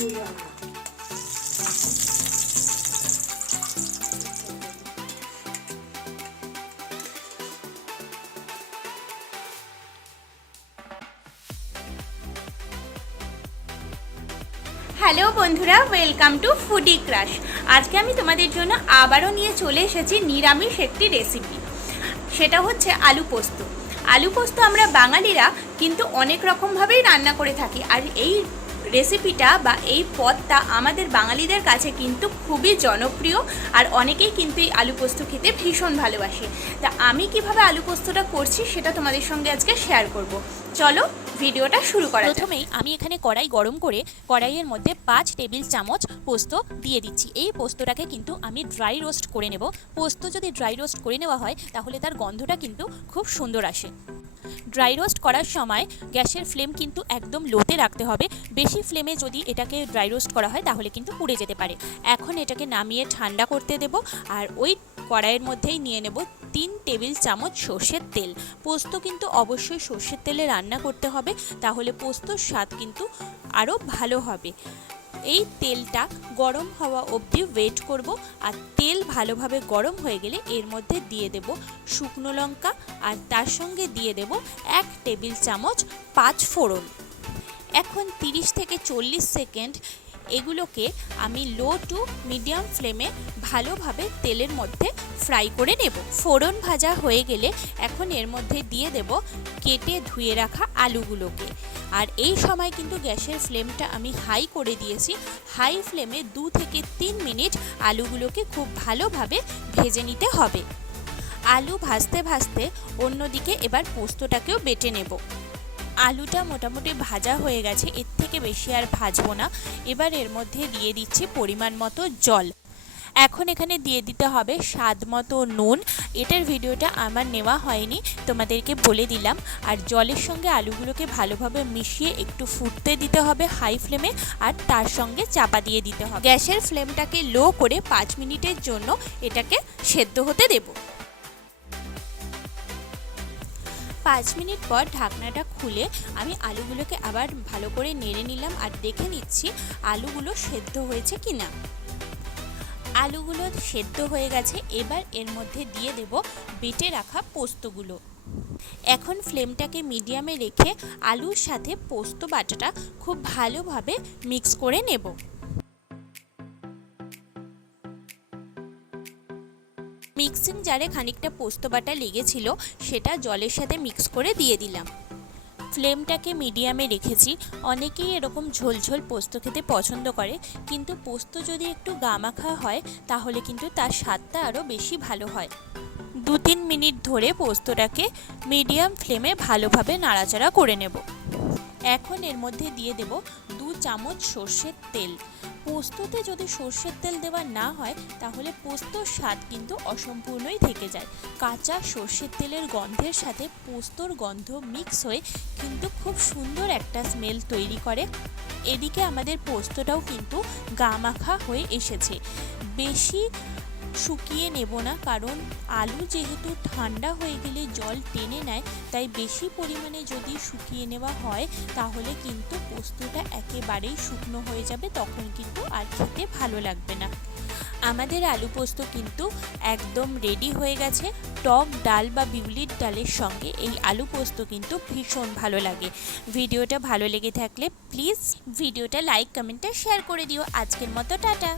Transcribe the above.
Hello বন্ধুরা welcome to foodie crush আজকে আমি তোমাদের জন্য আবারও নিয়ে চলে এসেছি নিরামিষ একটি রেসিপি সেটা হচ্ছে আলু পোস্ত। আলু পোস্ত আমরা বাঙালিরা কিন্তু অনেক রকমভাবেই রান্না করে থাকি, আর এই রেসিপিটা বা এই পদটা আমাদের বাঙালিদের কাছে কিন্তু খুবই জনপ্রিয় আর অনেকেই কিন্তু এই আলু পোস্ত খেতে ভীষণ ভালোবাসে। তা আমি কীভাবে আলু পোস্তটা করছি সেটা তোমাদের সঙ্গে আজকে শেয়ার করব। চলো ভিডিওটা শুরু করা প্রথমেই আমি এখানে কড়াই গরম করে কড়াইয়ের মধ্যে পাঁচ টেবিল চামচ পোস্ত দিয়ে দিচ্ছি। এই পোস্তটাকে কিন্তু আমি ড্রাই রোস্ট করে নেব। পোস্ত যদি ড্রাই রোস্ট করে নেওয়া হয় তাহলে তার গন্ধটা কিন্তু খুব সুন্দর আসে। ড্রাই রোস্ট করার সময় গ্যাসের ফ্লেম কিন্তু একদম লোতে রাখতে হবে। বেশি ফ্লেমে যদি এটাকে ড্রাই রোস্ট করা হয়, তাহলে কিন্তু পুড়ে যেতে পারে। এখন এটাকে নামিয়ে ঠান্ডা করতে দেব আর ওই কড়াইয়ের মধ্যেই নিয়ে নেব তিন টেবিল চামচ সর্ষের তেল। পোস্ত কিন্তু অবশ্যই সর্ষের তেলে রান্না করতে হবে, তাহলে পোস্তর স্বাদ কিন্তু আরও ভালো হবে। এই তেলটা গরম হওয়া অবধি ওয়েট করব আর তেল ভালোভাবে গরম হয়ে গেলে এর মধ্যে দিয়ে দেব শুকনো লঙ্কা আর তার সঙ্গে দিয়ে দেব এক টেবিল চামচ পাঁচ ফোড়ন। এখন 30 থেকে চল্লিশ সেকেন্ড এগুলোকে আমি লো টু মিডিয়াম ফ্লেমে ভালোভাবে তেলের মধ্যে ফ্রাই করে নেব। ফোড়ন ভাজা হয়ে গেলে এখন এর মধ্যে দিয়ে দেব কেটে ধুয়ে রাখা আলুগুলোকে। আর এই সময় কিন্তু গ্যাসের ফ্লেমটা আমি হাই করে দিয়েছি। হাই ফ্লেমে দু থেকে তিন মিনিট আলুগুলোকে খুব ভালোভাবে ভেজে নিতে হবে। আলু ভাজতে ভাজতে অন্যদিকে এবার পোস্তটাকেও বেটে নেব। আলুটা মোটামুটি ভাজা হয়ে গেছে, এর থেকে বেশি আর ভাজবো না। এবার এর মধ্যে দিয়ে দিচ্ছি পরিমাণ মতো জল। এখন এখানে দিয়ে দিতে হবে স্বাদ মতো নুন। এটার ভিডিওটা আমার নেওয়া হয়নি, তোমাদেরকে বলে দিলাম। আর জলের সঙ্গে আলুগুলোকে ভালোভাবে মিশিয়ে একটু ফুটতে দিতে হবে হাই ফ্লেমে, আর তার সঙ্গে চাপা দিয়ে দিতে হবে। গ্যাসের ফ্লেমটাকে লো করে পাঁচ মিনিটের জন্য এটাকে সেদ্ধ হতে দেবো। পাঁচ মিনিট পর ঢাকনাটা খুলে আমি আলুগুলোকে আবার ভালো করে নেড়ে নিলাম আর দেখে নিচ্ছি আলুগুলো সেদ্ধ হয়েছে কি না আলুগুলো সেদ্ধ হয়ে গেছে, এবার এর মধ্যে দিয়ে দেব বেটে রাখা পোস্তগুলো। এখন ফ্লেমটাকে মিডিয়ামে রেখে আলুর সাথে পোস্ত বাটাটা খুব ভালোভাবে মিক্স করে নেব। মিক্সিং জারে খানিকটা পোস্ত বাটা লেগেছিল, সেটা জলের সাথে মিক্স করে দিয়ে দিলাম। ফ্লেমটাকে মিডিয়ামে রেখেছি। অনেকেই এরকম ঝোলঝোল পোস্ত খেতে পছন্দ করে, কিন্তু পোস্ত যদি একটু গামাখা হয়, তাহলে কিন্তু তার স্বাদটা আরও বেশি ভালো হয়। দু তিন মিনিট ধরে পোস্তটাকে মিডিয়াম ফ্লেমে ভালোভাবে নাড়াচাড়া করে নেব। এখন এর মধ্যে দিয়ে দেব চামচ সর্ষের তেল। পোস্ততে যদি সর্ষের তেল দেওয়া না হয়, তাহলে পোস্তর স্বাদ কিন্তু অসম্পূর্ণই থেকে যায়। কাঁচা সর্ষের তেলের গন্ধের সাথে পোস্তর গন্ধ মিক্স হয়ে কিন্তু খুব সুন্দর একটা স্মেল তৈরি করে। এদিকে আমাদের পোস্তটাও কিন্তু গামাখা হয়ে এসেছে। বেশি শুকিয়ে নেব না, কারণ আলু যেহেতু ঠান্ডা হয়ে গেলে জল টেনে নেয়, তাই বেশি পরিমাণে যদি শুকিয়ে নেওয়া হয়, তাহলে কিন্তু পোস্তটা একেবারেই শুকনো হয়ে যাবে, তখন কিন্তু আর খেতে ভালো লাগবে না। আমাদের আলু পোস্ত কিন্তু একদম রেডি হয়ে গেছে। টক ডাল বা বিউলির ডালের সঙ্গে এই আলু পোস্ত কিন্তু ভীষণ ভালো লাগে। ভিডিওটা ভালো লেগে থাকলে প্লিজ ভিডিওটা লাইক কমেন্টে শেয়ার করে দিও। আজকের মতো টাটা।